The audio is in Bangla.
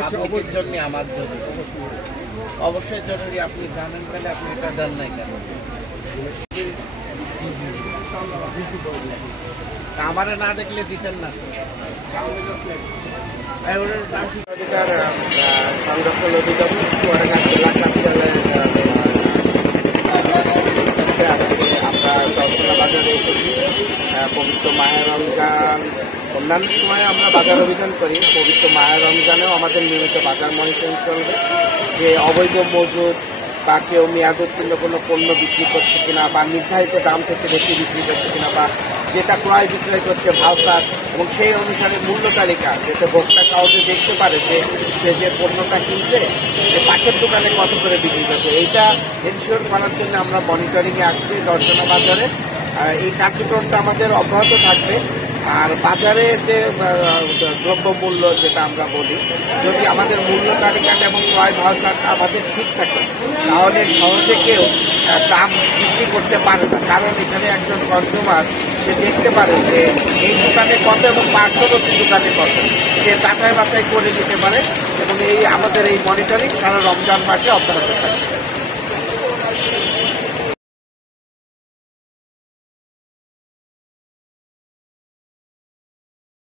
পাবলিকের জন্য আমার জন্য অবশ্যই জরুরি। আপনি জানেন তাহলে আপনি এটা দেন নাই কেন? আমারে না দেখলে দিতেন না। অধিকার সংরক্ষণ অধিদপ্তর চুয়াডাঙ্গা জেলা কার্যালয়ের আমরা দশতলা বাজারে এসেছি। পবিত্র মাহে রমজান, অন্যান্য সময় আমরা বাজার অভিযান করি, পবিত্র মাহে রমজানেও আমাদের নিয়মিত বাজার মনিটরিং চলবে, যে অবৈধ মজুদ বা কেউ মেয়াদ উত্তীর্ণ কোনো পণ্য বিক্রি করছে কিনা, বা নির্ধারিত দাম থেকে বেশি বিক্রি করছে কিনা, বা যেটা ক্রয় বিক্রয় করছে ভাউচার, এবং সেই অনুসারে মূল্য তালিকা যাতে ভোক্তা কাউকে দেখতে পারে যে সে যে পণ্যটা কিনছে সে পাশের দোকানে কত করে বিক্রি করছে। এইটা এনশিওর করার জন্য আমরা মনিটরিংয়ে আসছি দর্শনা বাজারে। এই কার্যক্রমটা আমাদের অব্যাহত থাকবে। আর বাজারে যে দ্রব্যমূল্য যেটা আমরা বলি, যদি আমাদের মূল্য তালিকাটা এবং ক্রয় ভাউচারটা আমাদের ঠিক থাকে তাহলে সহজে কেউ দাম বিক্রি করতে পারে না। কারণ এখানে একজন কনজিউমার সে দেখতে পারে যে এই দোকানে কত এবং পার্শ্ববর্তী দোকানে কত, সে যাচাই বাছাই করে নিতে পারে। এবং এই আমাদের এই মনিটরিং সারা রমজান মাসে অব্যাহত থাকে।